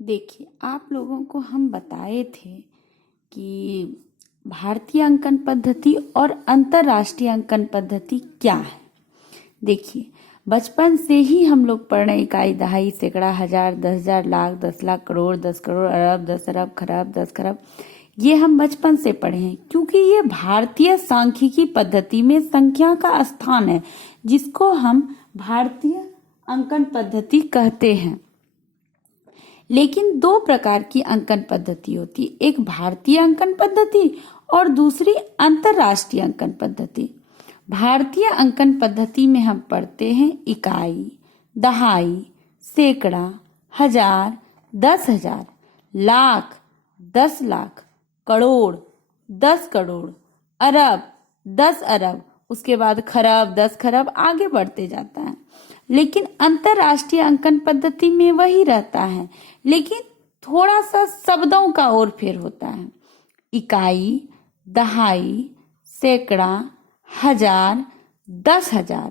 देखिए, आप लोगों को हम बताए थे कि भारतीय अंकन पद्धति और अंतर्राष्ट्रीय अंकन पद्धति क्या है। देखिए, बचपन से ही हम लोग पढ़ रहे इकाई, दहाई, सैकड़ा, हजार, 10,000, लाख, 10 लाख, करोड़, 10 करोड़, अरब, 10 अरब, खरब, 10 खरब। ये हम बचपन से पढ़े हैं क्योंकि ये भारतीय सांख्यिकी पद्धति में संख्या का स्थान है, जिसको हम भारतीय अंकन पद्धति कहते हैं। लेकिन दो प्रकार की अंकन पद्धति होती है, एक भारतीय अंकन पद्धति और दूसरी अंतर्राष्ट्रीय अंकन पद्धति। भारतीय अंकन पद्धति में हम पढ़ते हैं इकाई, दहाई, सैकड़ा, हजार, 10,000, लाख, 10 लाख, करोड़, 10 करोड़, अरब, 10 अरब, उसके बाद खरब, 10 खरब, आगे बढ़ते जाता है। लेकिन अंतर्राष्ट्रीय अंकन पद्धति में वही रहता है, लेकिन थोड़ा सा शब्दों का ओर फेर होता है। इकाई, दहाई, सैकड़ा, हजार, 10,000,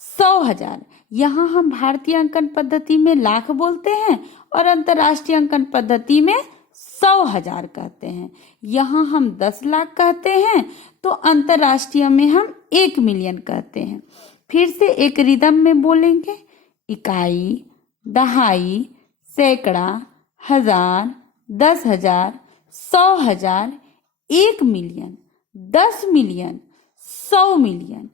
100,000, यहाँ हम भारतीय अंकन पद्धति में लाख बोलते हैं और अंतर्राष्ट्रीय अंकन पद्धति में 100,000 कहते हैं। यहाँ हम 10 लाख कहते हैं तो अंतर्राष्ट्रीय में हम 1 मिलियन कहते हैं। फिर से एक रिदम में बोलेंगे, इकाई, दहाई, सैकड़ा, हजार, 10,000, 100,000, 1 million, 10 million, 100 million,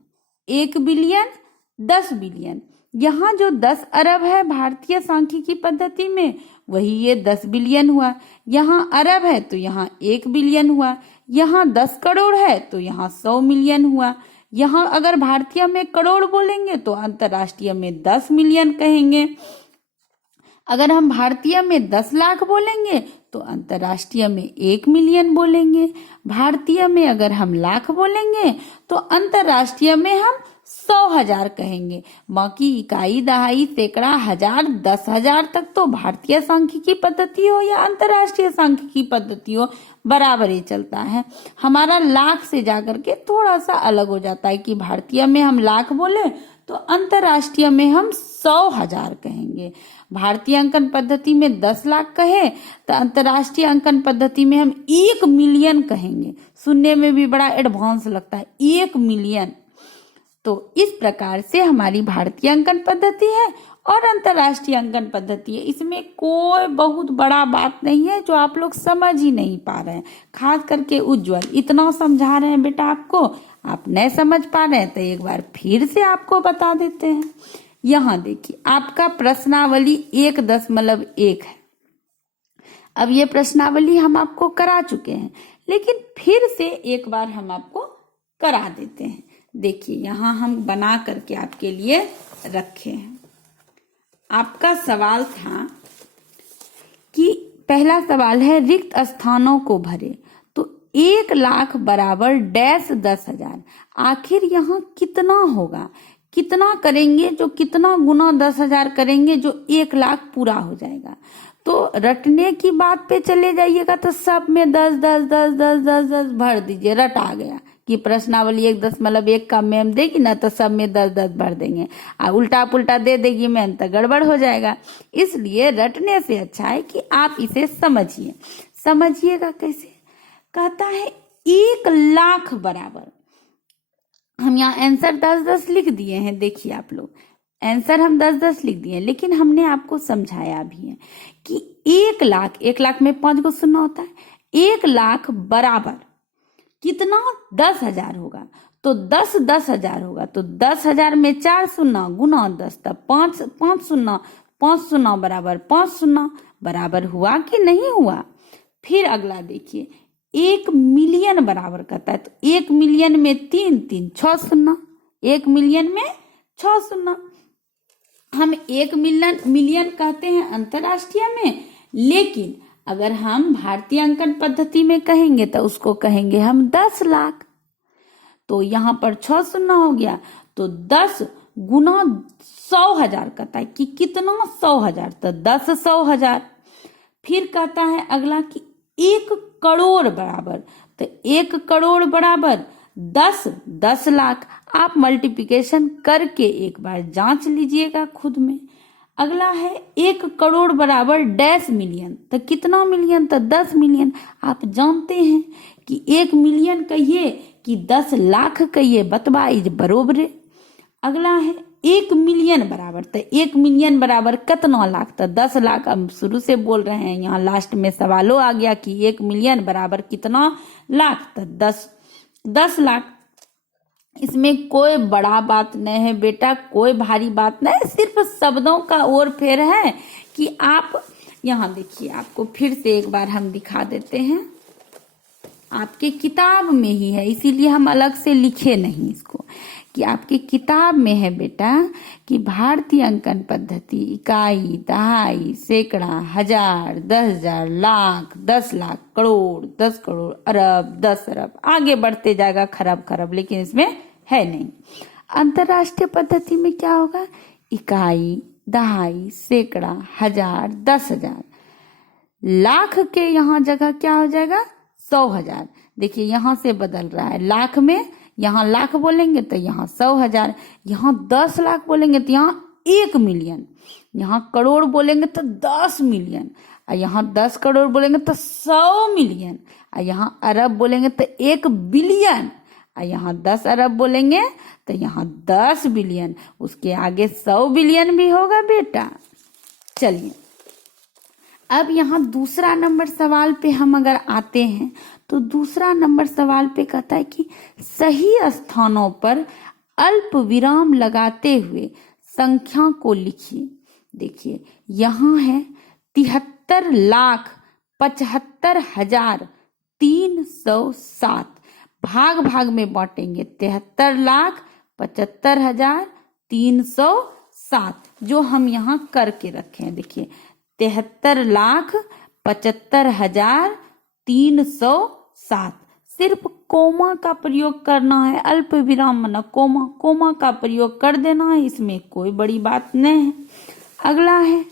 1 billion, 10 billion. यहाँ जो 10 अरब है भारतीय सांख्यिकी पद्धति में, वही ये 10 बिलियन हुआ। यहाँ अरब है तो यहाँ 1 बिलियन हुआ। यहाँ 10 करोड़ है तो यहाँ 100 मिलियन हुआ। यहाँ अगर भारतीय में करोड़ बोलेंगे तो अंतर्राष्ट्रीय में 10 मिलियन कहेंगे। अगर हम भारतीय में 10 लाख बोलेंगे तो अंतर्राष्ट्रीय में 1 मिलियन बोलेंगे। भारतीय में अगर हम लाख बोलेंगे तो अंतर्राष्ट्रीय में हम 100,000 कहेंगे। बाकी इकाई, दहाई, सैकड़ा, हजार, 10,000 तक तो भारतीय सांख्यिकी पद्धति हो या अंतर्राष्ट्रीय सांख्यिकी पद्धति हो, बराबर ही चलता है। हमारा लाख से जाकर के थोड़ा सा अलग हो जाता है कि भारतीय में हम लाख बोले तो अंतर्राष्ट्रीय में हम 100,000 कहेंगे। भारतीय अंकन पद्धति में 10 लाख कहे तो अंतर्राष्ट्रीय अंकन पद्धति में हम 1 मिलियन कहेंगे। सुनने में भी बड़ा एडवांस लगता है, 1 मिलियन। तो इस प्रकार से हमारी भारतीय अंकन पद्धति है और अंतर्राष्ट्रीय अंकन पद्धति है। इसमें कोई बहुत बड़ा बात नहीं है जो आप लोग समझ ही नहीं पा रहे हैं। खास करके उज्जवल इतना समझा रहे हैं बेटा आपको, आप नहीं समझ पा रहे हैं तो एक बार फिर से आपको बता देते हैं। यहाँ देखिए, आपका प्रश्नावली 1.1 है। अब ये प्रश्नावली हम आपको करा चुके हैं, लेकिन फिर से एक बार हम आपको करा देते हैं। देखिए, यहाँ हम बना करके आपके लिए रखे हैं। आपका सवाल था कि पहला सवाल है, रिक्त स्थानों को भरे तो 1 लाख बराबर डैश 10,000। आखिर यहाँ कितना होगा? कितना करेंगे जो कितना गुना 10,000 करेंगे जो 1 लाख पूरा हो जाएगा। तो रटने की बात पे चले जाइएगा तो सब में 10 10 10 10 10 10 भर दीजिए। रट आ गया कि प्रश्नावली 1.1 का मैम देगी ना तो सब में 10 10 भर देंगे। उल्टा पुल्टा दे देगी मैम तो गड़बड़ हो जाएगा। इसलिए रटने से अच्छा है कि आप इसे समझिए। समझिएगा कैसे? कहता है 1 लाख बराबर, हम यहाँ आंसर 10 10 लिख दिए हैं। देखिए आप लोग, आंसर हम 10 10 लिख दिए, लेकिन हमने आपको समझाया भी है कि 1 लाख में 5 को शून्य होता है। 1 लाख बराबर कितना? 10,000 होगा तो 10 10,000 होगा तो 10,000 में 4 शून्य गुना 10 तब 5 शून्य, 5 शून्य बराबर 5 शून्य। बराबर हुआ कि नहीं हुआ? फिर अगला देखिए, 1 मिलियन बराबर कहता है तो 1 मिलियन में 3 3 6 शून्य, 1 मिलियन में 6 शून्य। हम 1 मिलियन कहते हैं अंतर्राष्ट्रीय में, लेकिन अगर हम भारतीय अंकन पद्धति में कहेंगे तो उसको कहेंगे हम 10 लाख। तो यहाँ पर 6 शून्य हो गया तो 10 गुना 100,000 कहता है कि कितना? 100,000 तो 10 100,000। फिर कहता है अगला कि 1 करोड़ बराबर, तो 1 करोड़ बराबर 10 लाख। आप मल्टीप्लिकेशन करके एक बार जांच लीजिएगा खुद में। अगला है 1 करोड़ बराबर डैश मिलियन, तो कितना मिलियन, तो 10 मिलियन। आप जानते हैं कि 1 मिलियन कहिए कि 10 लाख कहिए, बतबा इज बरोबर। अगला है 1 मिलियन बराबर, तो 1 मिलियन बराबर कितना लाख, तो 10 लाख। हम शुरू से बोल रहे हैं, यहाँ लास्ट में सवालों आ गया कि 1 मिलियन बराबर कितना लाख, तो 10 लाख। इसमें कोई बड़ा बात नहीं है बेटा, कोई भारी बात नहीं है, सिर्फ शब्दों का ओर फेर है कि आप यहाँ देखिए, आपको फिर से एक बार हम दिखा देते हैं। आपके किताब में ही है, इसीलिए हम अलग से लिखे नहीं इसको, कि आपकी किताब में है बेटा कि भारतीय अंकन पद्धति इकाई, दहाई, सैकड़ा, हजार, 10,000, लाख, 10 लाख, करोड़, 10 करोड़, अरब, 10 अरब, आगे बढ़ते जाएगा खरब खरब, लेकिन इसमें है नहीं। अंतरराष्ट्रीय पद्धति में क्या होगा, इकाई, दहाई, सैकड़ा, हजार, 10,000, लाख के यहाँ जगह क्या हो जाएगा, 100,000। देखिए यहाँ से बदल रहा है, लाख में यहाँ लाख बोलेंगे तो यहाँ 100,000, यहाँ 10 लाख बोलेंगे तो यहाँ 1 मिलियन, यहाँ करोड़ बोलेंगे तो 10 मिलियन, और यहाँ 10 करोड़ बोलेंगे तो 100 मिलियन, और यहाँ अरब बोलेंगे तो 1 बिलियन, और यहाँ 10 अरब बोलेंगे तो यहाँ 10 बिलियन, उसके आगे 100 बिलियन भी होगा बेटा। चलिए अब यहाँ दूसरा नंबर सवाल पे हम अगर आते हैं, तो दूसरा नंबर सवाल पे कहता है कि सही स्थानों पर अल्प विराम लगाते हुए संख्या को लिखिए। देखिए यहाँ है 73,75,307, भाग भाग में बांटेंगे, 73,75,307, जो हम यहाँ करके रखे हैं। देखिए 73,75,307, सिर्फ कोमा का प्रयोग करना है, अल्प विराम माना कोमा का प्रयोग कर देना है, इसमें कोई बड़ी बात नहीं है। अगला है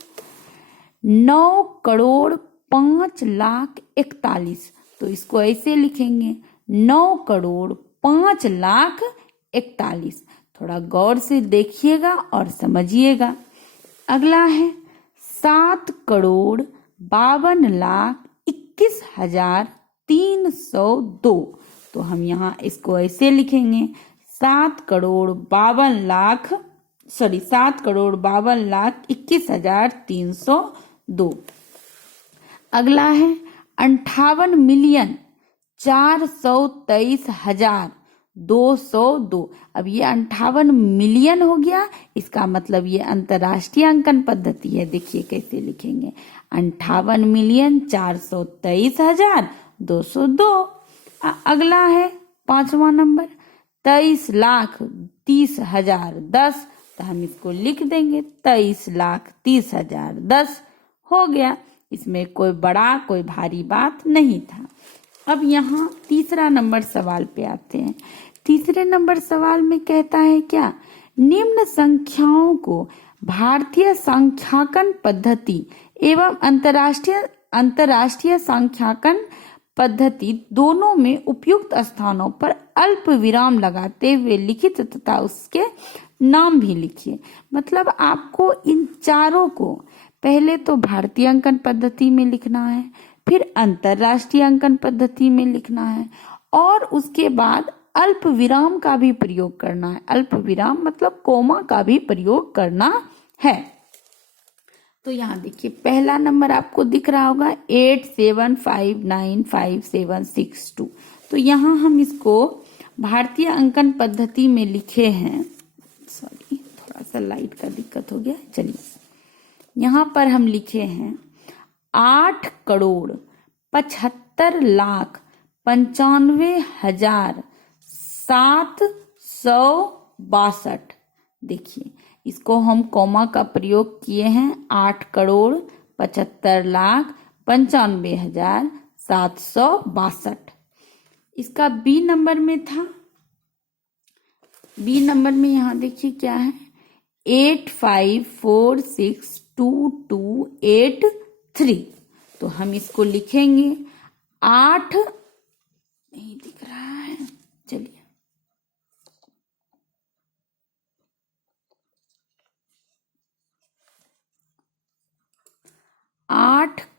9,05,41,, तो इसको ऐसे लिखेंगे 9,05,41,, थोड़ा गौर से देखिएगा और समझिएगा। अगला है 7,52,21,302, तो हम यहाँ इसको ऐसे लिखेंगे 7,52,21,302। अगला है 58,423,202। अब ये 58 मिलियन हो गया, इसका मतलब ये अंतरराष्ट्रीय अंकन पद्धति है। देखिए कैसे लिखेंगे, 58,423,202। अगला है 5वां नंबर 23,30,10, तो हम इसको लिख देंगे 23,30,10 हो गया, इसमें कोई बड़ा कोई भारी बात नहीं था। अब यहाँ तीसरा नंबर सवाल पे आते हैं। तीसरे नंबर सवाल में कहता है क्या, निम्न संख्याओं को भारतीय संख्याकन पद्धति एवं अंतरराष्ट्रीय संख्याकन पद्धति दोनों में उपयुक्त स्थानों पर अल्प विराम लगाते हुए लिखित तथा उसके नाम भी लिखिए। मतलब आपको इन चारों को पहले तो भारतीय अंकन पद्धति में लिखना है, फिर अंतरराष्ट्रीय अंकन पद्धति में लिखना है, और उसके बाद अल्प विराम का भी प्रयोग करना है। अल्प विराम मतलब कोमा का भी प्रयोग करना है। तो यहाँ देखिए पहला नंबर आपको दिख रहा होगा 87595762, तो यहाँ हम इसको भारतीय अंकन पद्धति में लिखे हैं। सॉरी, थोड़ा सा लाइट का दिक्कत हो गया। चलिए यहाँ पर हम लिखे हैं 8,95,95,762। देखिए इसको हम कोमा का प्रयोग किए हैं, 8,75,95,762। इसका बी नंबर में था, बी नंबर में यहाँ देखिए क्या है 85462283, तो हम इसको लिखेंगे 8, नहीं दिख रहा है, चलिए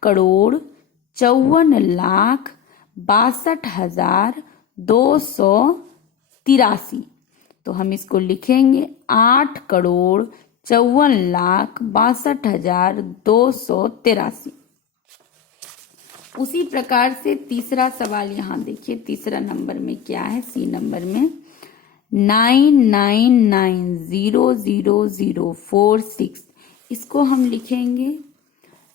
8,52,62,283। तो हम इसको लिखेंगे 8,54,62,283। उसी प्रकार से तीसरा सवाल यहाँ देखिए, तीसरा नंबर में क्या है, सी नंबर में 999,000,046। इसको हम लिखेंगे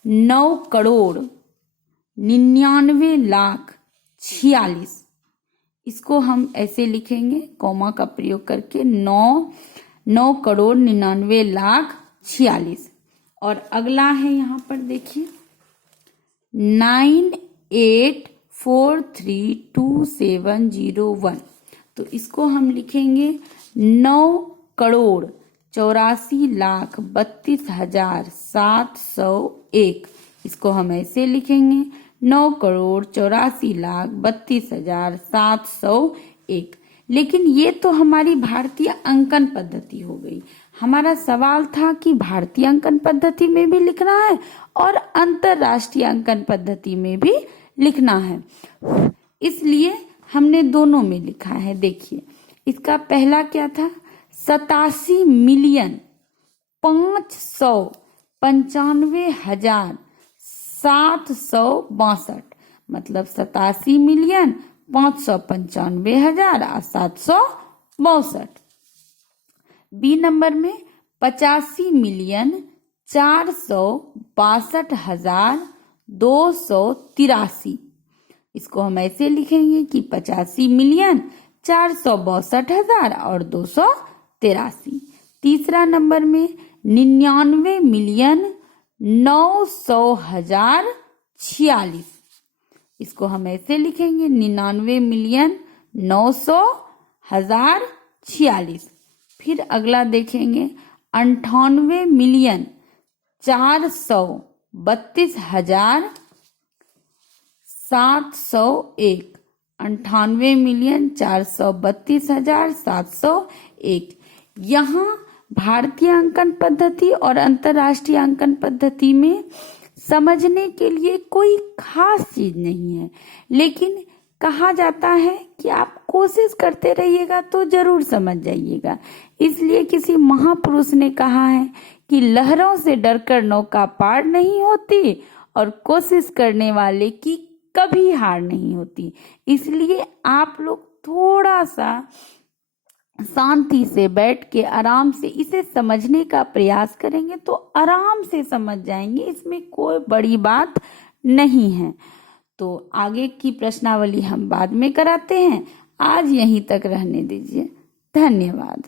9,99,46,000। इसको हम ऐसे लिखेंगे कॉमा का प्रयोग करके 9,99,46,000। और अगला है यहाँ पर देखिए 98432701। तो इसको हम लिखेंगे 9,84,32,701। इसको हम ऐसे लिखेंगे 9,84,32,701। लेकिन ये तो हमारी भारतीय अंकन पद्धति हो गई। हमारा सवाल था कि भारतीय अंकन पद्धति में भी लिखना है और अंतरराष्ट्रीय अंकन पद्धति में भी लिखना है, इसलिए हमने दोनों में लिखा है। देखिए इसका पहला क्या था, 87,95,762। मतलब 87,595,762। बी नंबर में 85,462,283। इसको हम ऐसे लिखेंगे कि 85,462,000 और 283। तीसरा नंबर में 99,900,046। इसको हम ऐसे लिखेंगे 99,900,046। फिर अगला देखेंगे 98,432,701। 98,432,701। यहाँ भारतीय अंकन पद्धति और अंतरराष्ट्रीय अंकन पद्धति में समझने के लिए कोई खास चीज नहीं है, लेकिन कहा जाता है कि आप कोशिश करते रहिएगा तो जरूर समझ जाइएगा। इसलिए किसी महापुरुष ने कहा है कि लहरों से डरकर नौका पार नहीं होती और कोशिश करने वाले की कभी हार नहीं होती। इसलिए आप लोग थोड़ा सा शांति से बैठ के आराम से इसे समझने का प्रयास करेंगे तो आराम से समझ जाएंगे, इसमें कोई बड़ी बात नहीं है। तो आगे की प्रश्नावली हम बाद में कराते हैं, आज यहीं तक रहने दीजिए। धन्यवाद।